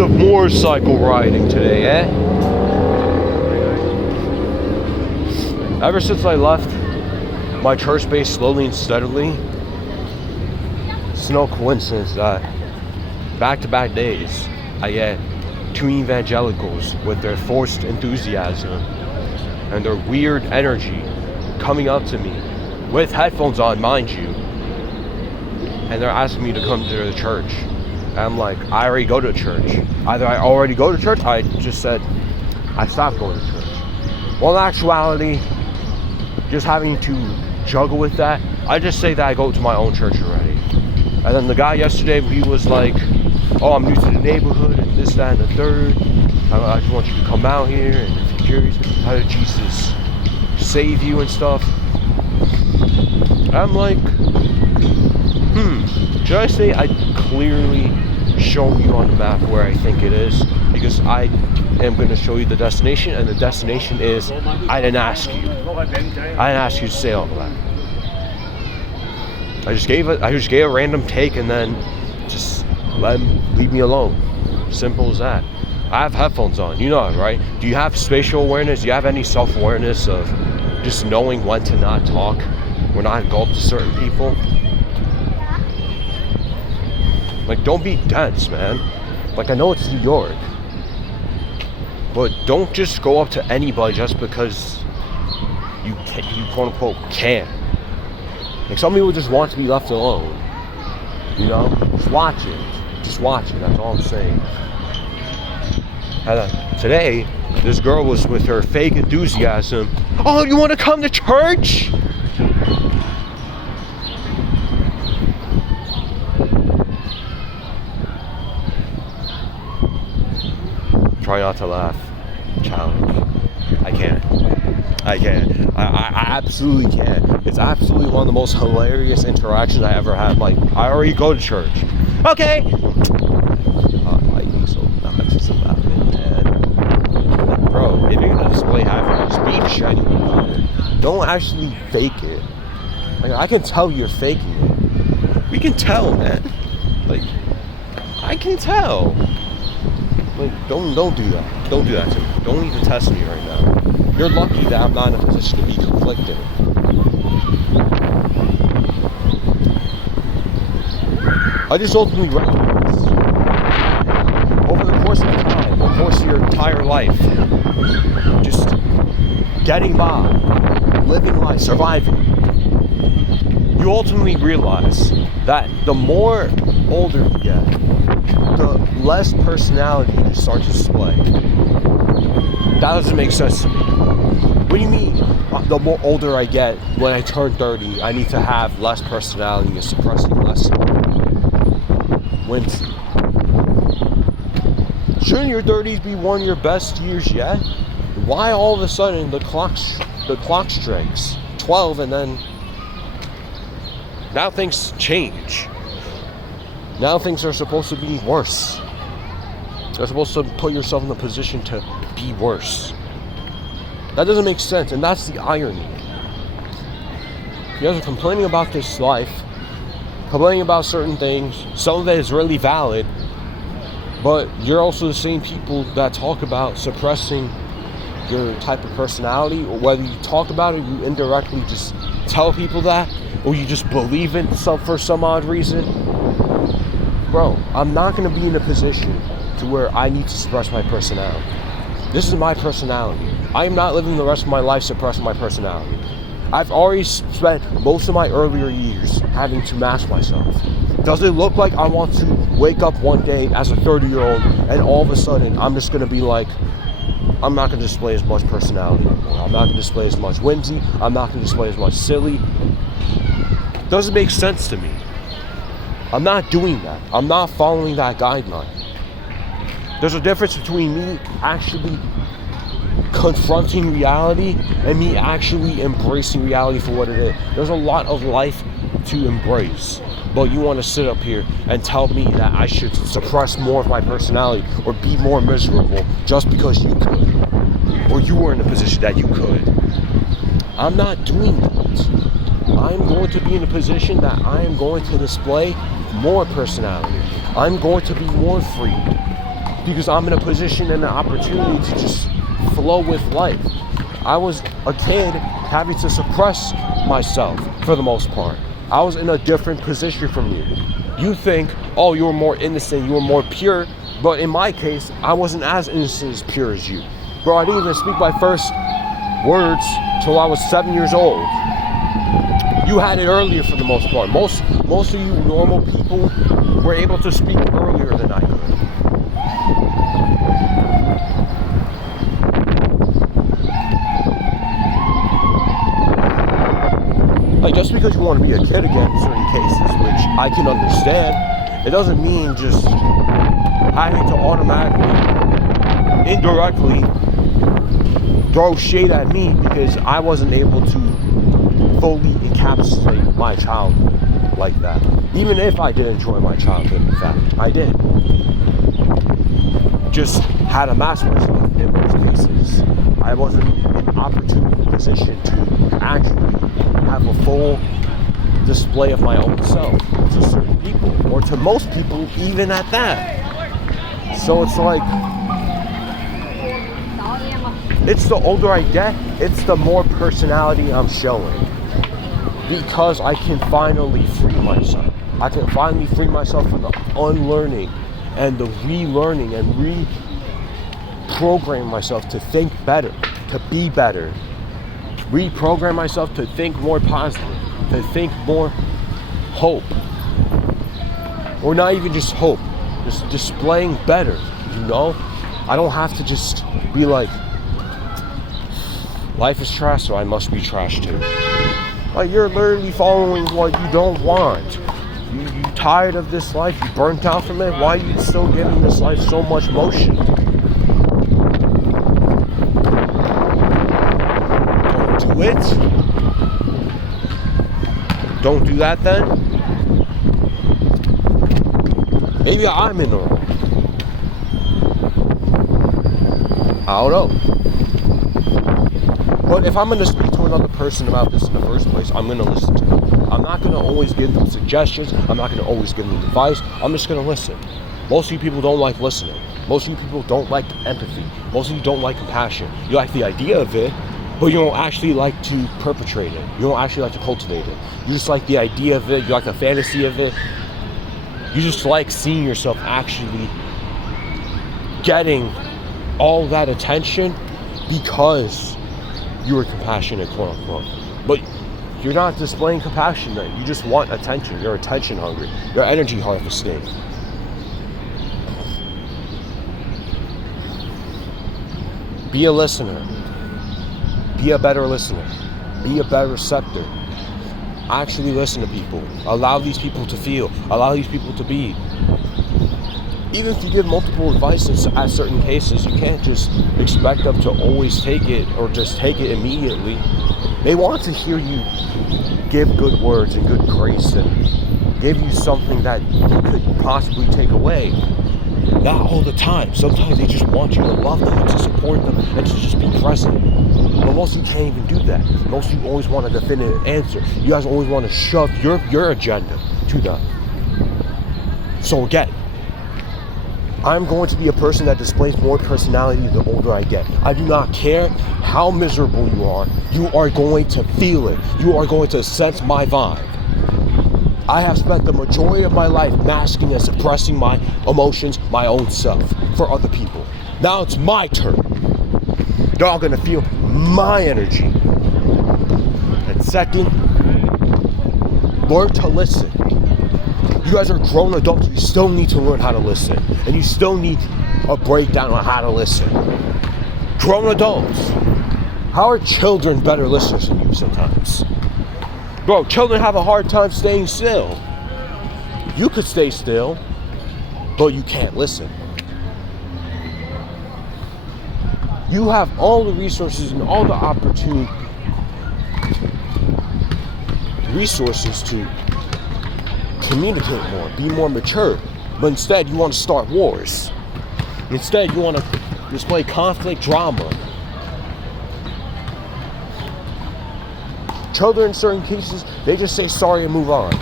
of motorcycle riding today, eh? Ever since I left my church base slowly and steadily, it's no coincidence that back-to-back days I get two evangelicals with their forced enthusiasm and their weird energy coming up to me with headphones on, mind you, and they're asking me to come to the church. And I'm like, I already go to church. Either I already go to church, I just said I stopped going to church. Well, in actuality, just having to juggle with that, I just say that I go to my own church already. And then the guy yesterday, he was like, oh, I'm new to the neighborhood and this, that, and the third. I just want you to come out here, and if you're curious, how did Jesus save you and stuff? I'm like, should I say I clearly show you on the map where I think it is? Because I am going to show you the destination, and the destination is, I didn't ask you. I didn't ask you to say all that. I just gave a random take, and then just leave me alone. Simple as that. I have headphones on, you know it, right? Do you have spatial awareness? Do you have any self-awareness of just knowing when to not talk, when not go up to certain people? Like, don't be dense, man. Like, I know it's New York, but don't just go up to anybody just because you quote unquote can. Like, some people just want to be left alone. You know? Just watch it. Just watch it. That's all I'm saying. And today, this girl was with her fake enthusiasm. Oh, you want to come to church? Try not to laugh. Challenge. I can't. I absolutely can. It's absolutely one of the most hilarious interactions I ever had. Like, I already go to church. Okay. I'd be so nice about it, man. Bro, if you're gonna display happiness, be genuine about it. Don't actually fake it. Like, I can tell you're faking it. We can tell, man. Like, I can tell. Like, don't do that. Don't do that to me. Don't even test me right now. You're lucky that I'm not in a position to be conflicted. I just ultimately recognize over the course of time, the course of your entire life, just getting by, living life, surviving, you ultimately realize that the more older you get, the less personality you start to display. That doesn't make sense to me. What do you mean? The more older I get, when I turn 30, I need to have less personality and suppressing less. When shouldn't your 30s be one of your best years yet? Why all of a sudden the clock strikes 12 and then now things change? Now things are supposed to be worse. You're supposed to put yourself in a position to be worse. That doesn't make sense, and that's the irony. You guys are complaining about this life, complaining about certain things. Some of it is really valid, but you're also the same people that talk about suppressing your type of personality, or whether you talk about it, you indirectly just tell people that, or you just believe it for some odd reason. Bro, I'm not going to be in a position to where I need to suppress my personality. This is my personality. I am not living the rest of my life suppressing my personality. I've already spent most of my earlier years having to mask myself. Does it look like I want to wake up one day as a 30-year-old and all of a sudden I'm just going to be like, I'm not going to display as much personality anymore. I'm not going to display as much whimsy. I'm not going to display as much silly. Doesn't make sense to me. I'm not doing that. I'm not following that guideline. There's a difference between me actually confronting reality and me actually embracing reality for what it is. There's a lot of life to embrace, but you want to sit up here and tell me that I should suppress more of my personality or be more miserable just because you could, or you were in a position that you could. I'm not doing that. I'm going to be in a position that I am going to display more personality. I'm going to be more free. because I'm in a position and an opportunity to just flow with life. I was a kid having to suppress myself for the most part. I was in a different position from you. You think, oh, you were more innocent, you were more pure, but in my case, I wasn't as innocent, as pure as you. Bro, I didn't even speak my first words till I was 7 years old. You had it earlier for the most part. Most of you normal people were able to speak earlier than I could. Like, just because you want to be a kid again in certain cases, which I can understand, it doesn't mean just having to automatically, indirectly throw shade at me because I wasn't able to fully encapsulate my childhood like that. Even if I did enjoy my childhood, in fact, I did. Just had a master's in most cases. I wasn't in an opportune position to actually have a full display of my own self to certain people, or to most people even at that. So it's like, it's the older I get, it's the more personality I'm showing. Because I can finally free myself. I can finally free myself from the unlearning and the relearning and reprogram myself to think better, to be better. Reprogram myself to think more positive, to think more hope. Or not even just hope, just displaying better, you know? I don't have to just be like, life is trash, so I must be trash too. Like, you're literally following what you don't want. You tired of this life? You burnt out from it? Why are you still giving this life so much motion? Don't do it. Don't do that then. Maybe I'm in the wrong. I don't know. But if I'm going to speak to another person about this in the first place, I'm going to listen to them. I'm not going to always give them suggestions. I'm not going to always give them advice. I'm just going to listen. Most of you people don't like listening. Most of you people don't like empathy. Most of you don't like compassion. You like the idea of it, but you don't actually like to perpetrate it. You don't actually like to cultivate it. You just like the idea of it. You like the fantasy of it. You just like seeing yourself actually getting all that attention because you were compassionate, quote unquote. But you're not displaying compassion then. You just want attention. You're attention hungry. You're energy harvesting. Be a listener. Be a better listener. Be a better receptor. Actually listen to people. Allow these people to feel. Allow these people to be. Even if you give multiple advices at certain cases, you can't just expect them to always take it or just take it immediately. They want to hear you give good words and good grace and give you something that you could possibly take away. Not all the time. Sometimes they just want you to love them and to support them and to just be present. But most of you can't even do that. Most of you always want a definitive answer. You guys always want to shove your agenda to them. So again, I'm going to be a person that displays more personality the older I get. I do not care how miserable you are. You are going to feel it. You are going to sense my vibe. I have spent the majority of my life masking and suppressing my emotions, my own self, for other people. Now it's my turn. They're all going to feel my energy. And second, learn to listen. You guys are grown adults. You still need to learn how to listen. And you still need a breakdown on how to listen. Grown adults. How are children better listeners than you sometimes? Bro, children have a hard time staying still. You could stay still, but you can't listen. You have all the resources and all the opportunity resources to communicate more, be more mature, but instead you want to start wars. Instead you want to display conflict, drama. Children in certain cases, they just say sorry and move on.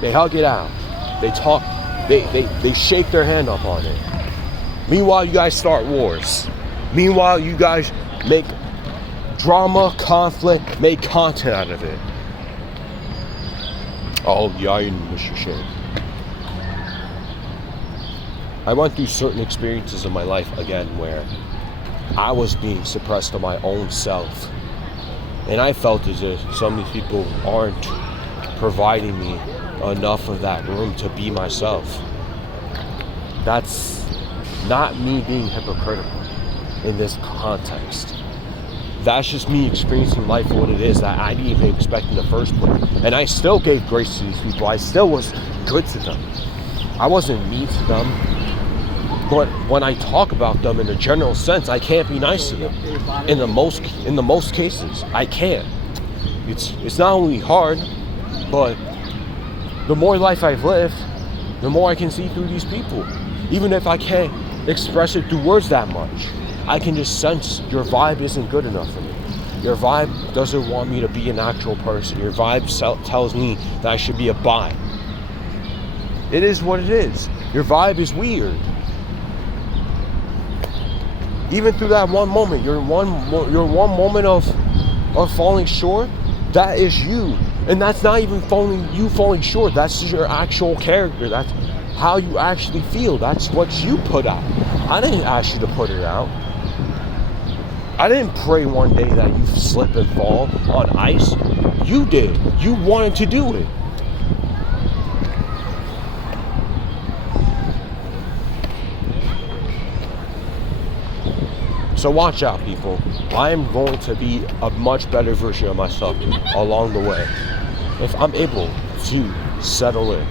They hug it out. They talk they shake their hand up on it. Meanwhile, you guys start wars. Meanwhile, you guys make drama, conflict, make content out of it. Oh, yeah, I miss your shit. I went through certain experiences in my life again where I was being suppressed to my own self. And I felt as if some of these people aren't providing me enough of that room to be myself. That's not me being hypocritical in this context. That's just me experiencing life for what it is that I didn't even expect in the first place. And I still gave grace to these people. I still was good to them. I wasn't mean to them. But when I talk about them in a general sense, I can't be nice to them. In the most cases, I can't. It's not only hard, but the more life I've lived, the more I can see through these people. Even if I can't express it through words that much, I can just sense your vibe isn't good enough for me. Your vibe doesn't want me to be an actual person. Your vibe tells me that I should be a bot. It is what it is. Your vibe is weird. Even through that one moment, your one moment of falling short, that is you. And that's not even falling short. That's your actual character. That's how you actually feel. That's what you put out. I didn't ask you to put it out. I didn't pray one day that you slip and fall on ice. You did. You wanted to do it. So watch out, people. I am going to be a much better version of myself along the way if I'm able to settle in.